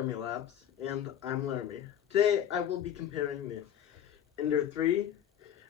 Laramie Labs, and I'm Laramie. Today I will be comparing the Ender 3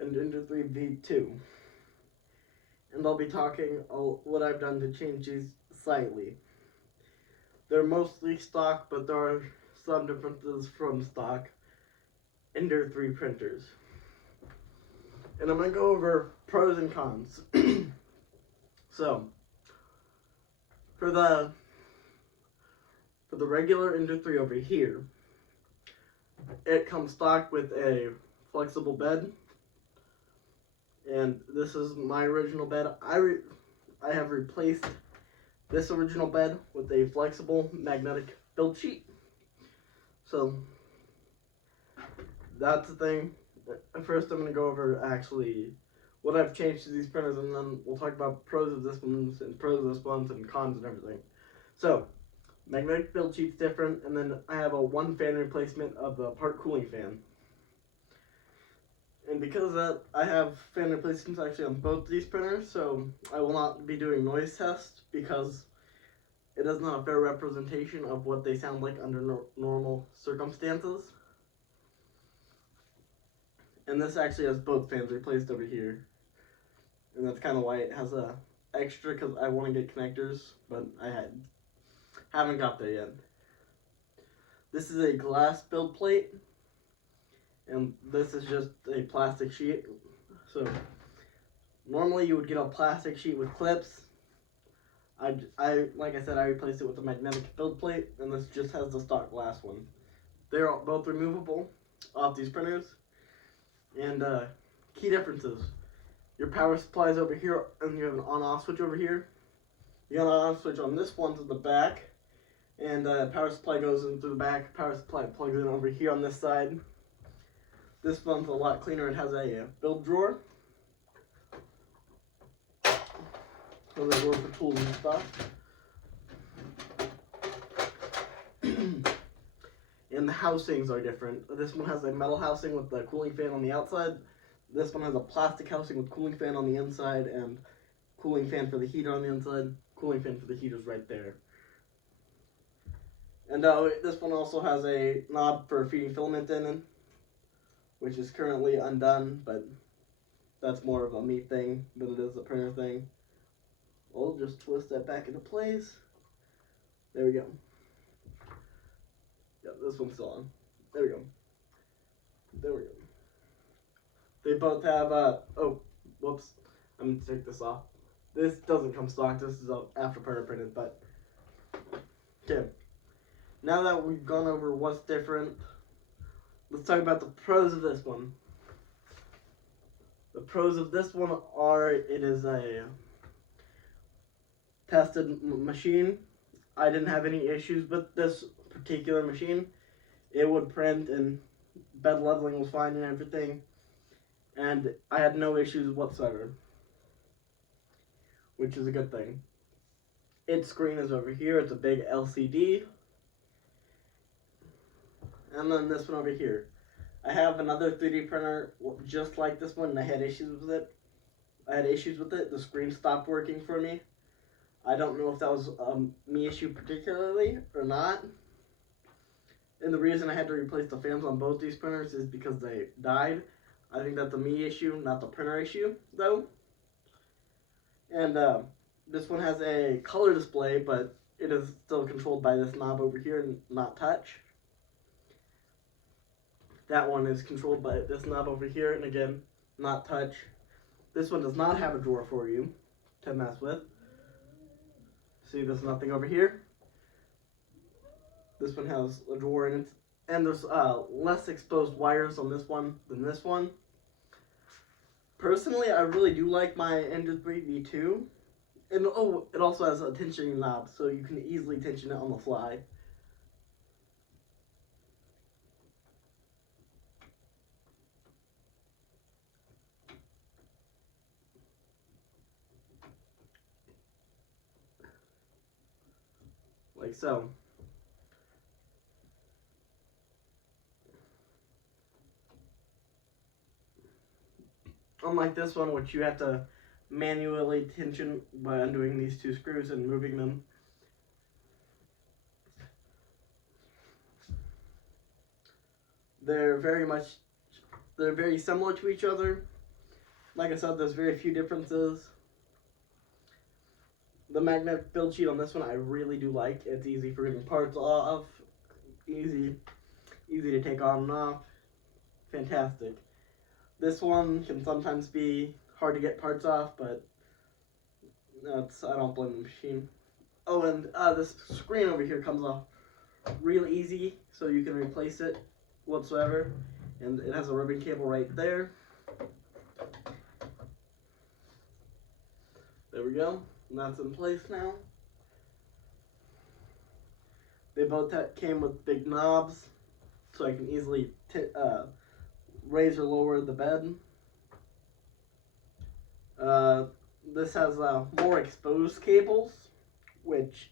and Ender 3 V2, and I'll be talking what I've done to change these slightly. They're mostly stock, but there are some differences from stock Ender 3 printers. And I'm going to go over pros and cons. So, for the regular Ender 3 over here, it comes stock with a flexible bed, and this is my original bed. I have replaced this original bed with a flexible magnetic build sheet. So that's the thing. First I'm going to go over actually what I've changed to these printers, and then we'll talk about pros of this one and pros of this one and cons and everything. So magnetic build sheet's different, and then I have a one fan replacement of the part cooling fan. And because of that, I have fan replacements actually on both these printers, so I will not be doing noise tests because it is not a fair representation of what they sound like under normal circumstances. And this actually has both fans replaced over here. And that's kind of why it has a extra, because I want to get connectors, but I haven't got there yet. This is a glass build plate, and this is just a plastic sheet. So normally you would get a plastic sheet with clips. Like I said, I replaced it with a magnetic build plate, and this just has the stock glass one. They're both removable off these printers. And key differences: your power supply is over here, and you have an on-off switch over here. You got an on-off switch on this one to the back, and power supply goes in through the back. Power supply plugs in over here on this side. This one's a lot cleaner. It has a build drawer. Another drawer for tools and stuff. And the housings are different. This one has a metal housing with the cooling fan on the outside. This one has a plastic housing with cooling fan on the inside and cooling fan for the heater on the inside. Cooling fan for the heater is right there. And this one also has a knob for feeding filament in it, which is currently undone, but that's more of a me thing than it is a printer thing. We'll just twist that back into place. There we go. Yeah, this one's still on. There we go. There we go. They both have, oh, whoops. I'm going to take this off. This doesn't come stock. This is after printed, but, okay. Now that we've gone over what's different, let's talk about the pros of this one. The pros of this one are, it is a tested machine. I didn't have any issues with this particular machine. It would print, and bed leveling was fine and everything, and I had no issues whatsoever, which is a good thing. Its screen is over here. It's a big LCD. And then this one over here. I have another 3D printer just like this one, and I had issues with it. The screen stopped working for me. I don't know if that was a me issue particularly or not. And the reason I had to replace the fans on both these printers is because they died. I think that's a me issue, not the printer issue, though. And this one has a color display, but it is still controlled by this knob over here and not touch. That one is controlled by this knob over here, and again, not touch. This one does not have a drawer for you to mess with. See, there's nothing over here. This one has a drawer in it, and there's less exposed wires on this one than this one. Personally, I really do like my Ender 3 V2. And oh, it also has a tensioning knob, so you can easily tension it on the fly. Like so. Unlike this one, which you have to manually tension by undoing these two screws and moving them. They're very similar to each other. Like I said, there's very few differences. The magnetic build sheet on this one I really do like. It's easy for getting parts off, easy to take on and off. Fantastic. This one can sometimes be hard to get parts off, but I don't blame the machine. Oh, and this screen over here comes off real easy, so you can replace it whatsoever. And it has a ribbon cable right there. There we go. And that's in place now. They both came with big knobs, so I can easily raise or lower the bed. This has more exposed cables, which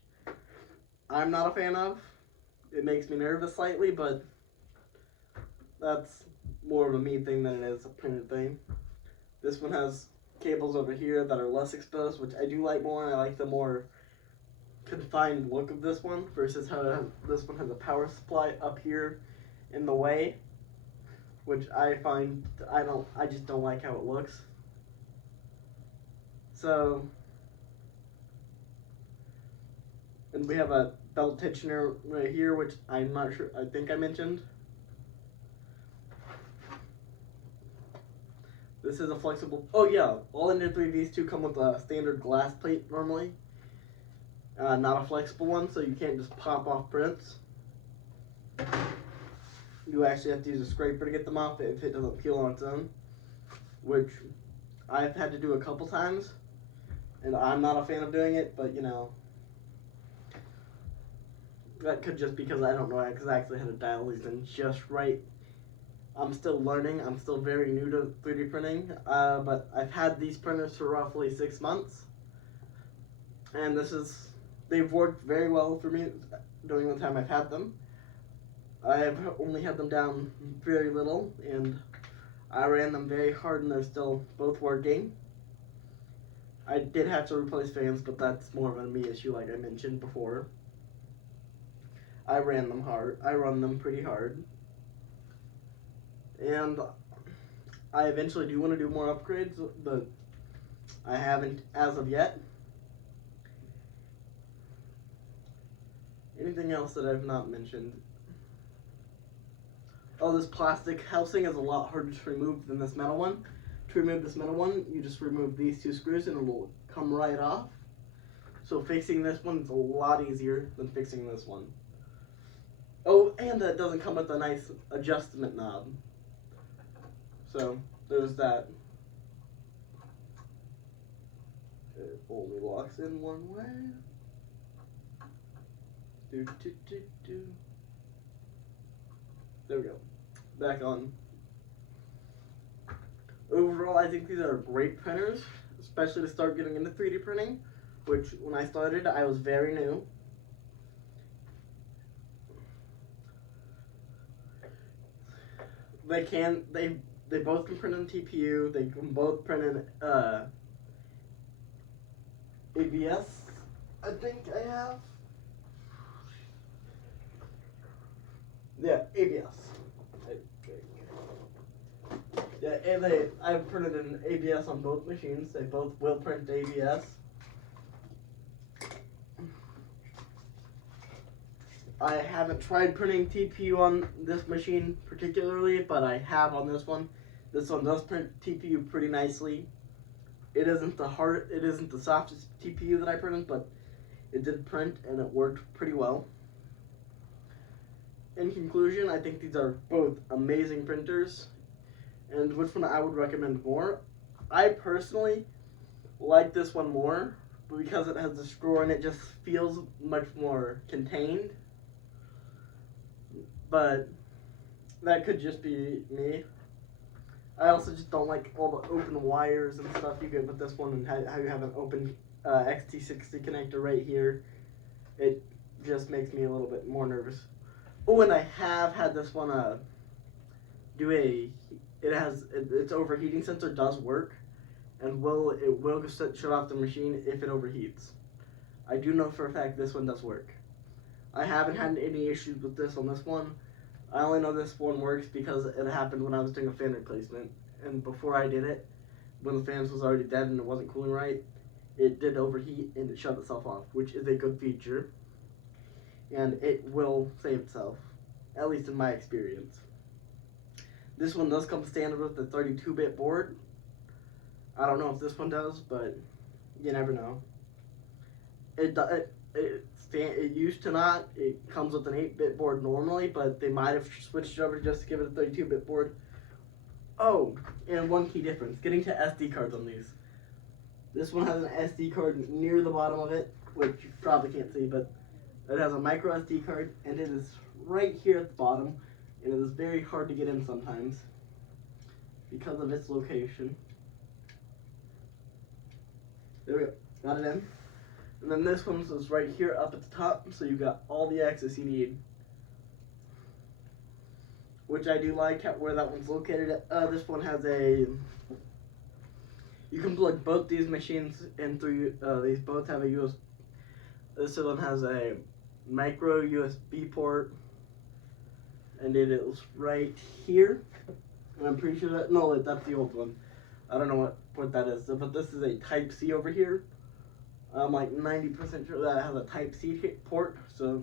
I'm not a fan of. It makes me nervous slightly, but that's more of a me thing than it is a printed thing. This one has cables over here that are less exposed, which I do like more. I like the more confined look of this one versus how this one has a power supply up here in the way, which I find I just don't like how it looks. So, and we have a belt tensioner right here, which I'm not sure, I think I mentioned. This is a flexible, oh yeah, all Ender 3Vs 2 come with a standard glass plate normally. Not a flexible one, so you can't just pop off prints. You actually have to use a scraper to get them off if it doesn't peel on its own, which I've had to do a couple times, and I'm not a fan of doing it, but you know, that could just because I don't know exactly how to dial these in just right. I'm still learning. I'm still very new to 3D printing, but I've had these printers for roughly 6 months, and they've worked very well for me during the time I've had them. I've only had them down very little, and I ran them very hard, and they're still both working. I did have to replace fans, but that's more of a me issue, like I mentioned before. I ran them hard. I run them pretty hard. And I eventually do want to do more upgrades, but I haven't as of yet. Anything else that I've not mentioned? Oh, this plastic housing is a lot harder to remove than this metal one. To remove this metal one, you just remove these 2 screws and it will come right off. So fixing this one is a lot easier than fixing this one. Oh, and it doesn't come with a nice adjustment knob. So there's that. It only locks in one way. There we go. Back on. Overall, I think these are great printers, especially to start getting into 3D printing, which when I started, I was very new. They both can print in TPU. They can both print in ABS. I think I have. Yeah, ABS. Yeah, and I've printed in ABS on both machines. They both will print ABS. I haven't tried printing TPU on this machine particularly, but I have on this one. This one does print TPU pretty nicely. It isn't the softest TPU that I printed, but it did print and it worked pretty well. In conclusion, I think these are both amazing printers. And which one I would recommend more? I personally like this one more because it has the screw and it just feels much more contained. But that could just be me. I also just don't like all the open wires and stuff you get with this one, and how you have an open XT60 connector right here. It just makes me a little bit more nervous. Oh, and I have had this one its overheating sensor does work, and it will shut off the machine if it overheats. I do know for a fact this one does work. I haven't had any issues with this on this one. I only know this one works because it happened when I was doing a fan replacement, and before I did it, when the fans was already dead and it wasn't cooling right, it did overheat and it shut itself off, which is a good feature, and it will save itself, at least in my experience. This one does come standard with the 32-bit board. I don't know if this one does, but you never know. It used to not. It comes with an 8-bit board normally, but they might have switched over just to give it a 32-bit board. Oh, and one key difference, getting to SD cards on these. This one has an SD card near the bottom of it, which you probably can't see, but it has a micro SD card, and it is right here at the bottom, and it is very hard to get in sometimes because of its location. There we go, got it in. And then this one is right here up at the top, so you got all the access you need. Which I do like where that one's located. This one has a... You can plug both these machines in through... these both have a USB... This one has a micro USB port. And it is right here. And I'm pretty sure that... No, that's the old one. I don't know what that is. But this is a Type-C over here. I'm like 90% sure that it has a Type-C port, so,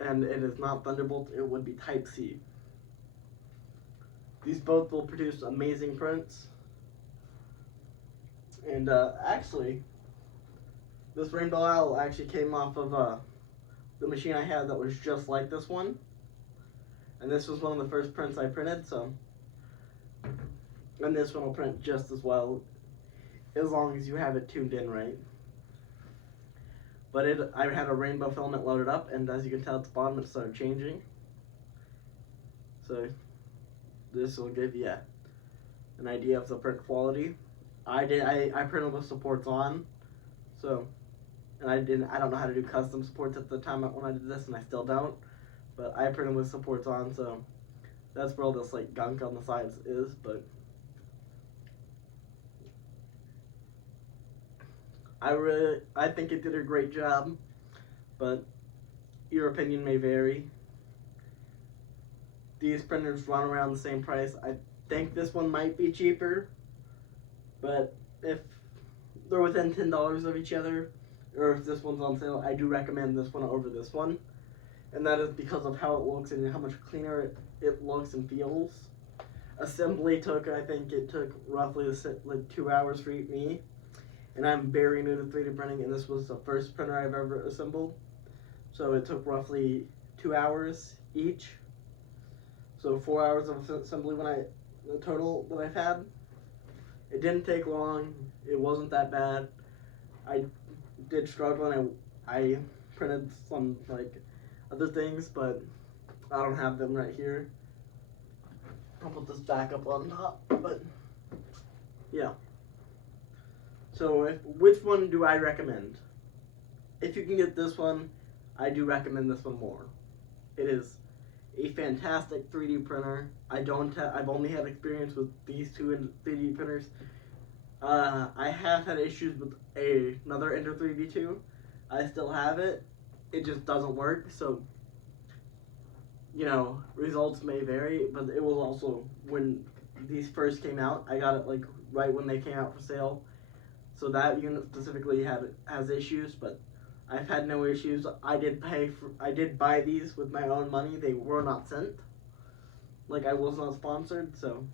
and it is not Thunderbolt, it would be Type-C. These both will produce amazing prints. And actually, this Rainbow Owl actually came off of the machine I had that was just like this one. And this was one of the first prints I printed, so, and this one will print just as well, as long as you have it tuned in right. But I had a rainbow filament loaded up, and as you can tell at the bottom it started changing. So this will give you an idea of the print quality. I printed with supports on, so, and I don't know how to do custom supports at the time when I did this, and I still don't, but I printed with supports on, so that's where all this like gunk on the sides is, but I think it did a great job, but your opinion may vary. These printers run around the same price. I think this one might be cheaper, but if they're within $10 of each other, or if this one's on sale, I do recommend this one over this one, and that is because of how it looks and how much cleaner it looks and feels. Assembly took, I think it took roughly like 2 hours for me. And I'm very new to 3D printing, and this was the first printer I've ever assembled. So it took roughly 2 hours each. So 4 hours of assembly the total that I've had. It didn't take long. It wasn't that bad. I did struggle, and I printed some like other things, but I don't have them right here. I'll put this back up on top, but yeah. So which one do I recommend? If you can get this one, I do recommend this one more. It is a fantastic 3D printer. I've only had experience with these two 3D printers. I have had issues with another Ender 3D2. I still have it. It just doesn't work. So, you know, results may vary. But it was also when these first came out. I got it like right when they came out for sale. So that unit specifically has issues, but I've had no issues. I did buy these with my own money. They were not sent. Like, I was not sponsored, so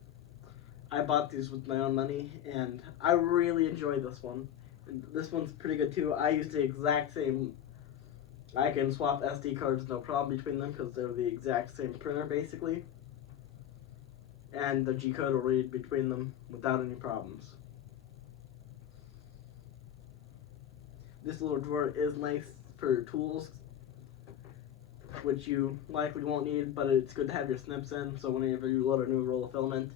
I bought these with my own money, and I really enjoy this one. And this one's pretty good too. I use the exact same. I can swap SD cards no problem between them because they're the exact same printer basically. And the G-code will read between them without any problems. This little drawer is nice for tools, which you likely won't need, but it's good to have your snips in, so whenever you load a new roll of filament,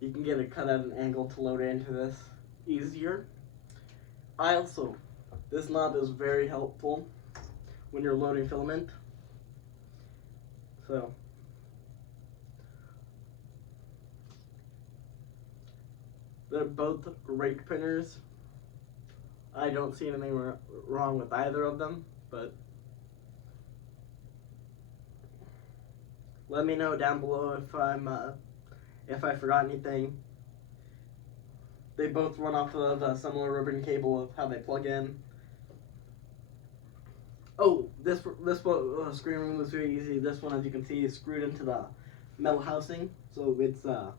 you can get it cut at an angle to load it into this easier. This knob is very helpful when you're loading filament. So, they're both great printers. I don't see anything wrong with either of them, but Let me know down below if I forgot anything. They both run off of a similar ribbon cable of how they plug in. Oh, this screen removal is very easy. This one, as you can see, is screwed into the metal housing, so it's a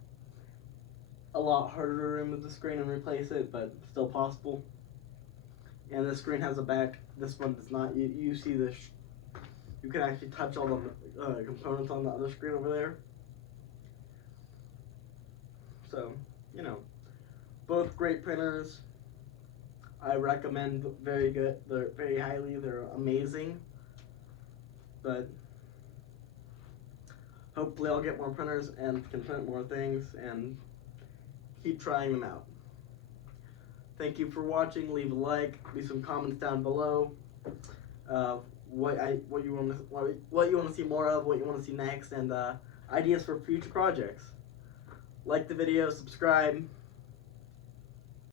lot harder to remove the screen and replace it, but still possible. And this screen has a back. This one does not. You see this? You can actually touch all the components on the other screen over there. So, you know, both great printers. I recommend very good. They're very highly. They're amazing. But hopefully I'll get more printers and can print more things and keep trying them out. Thank you for watching. Leave a like. Leave some comments down below. What you want to see more of, what you want to see next, and ideas for future projects. Like the video, subscribe.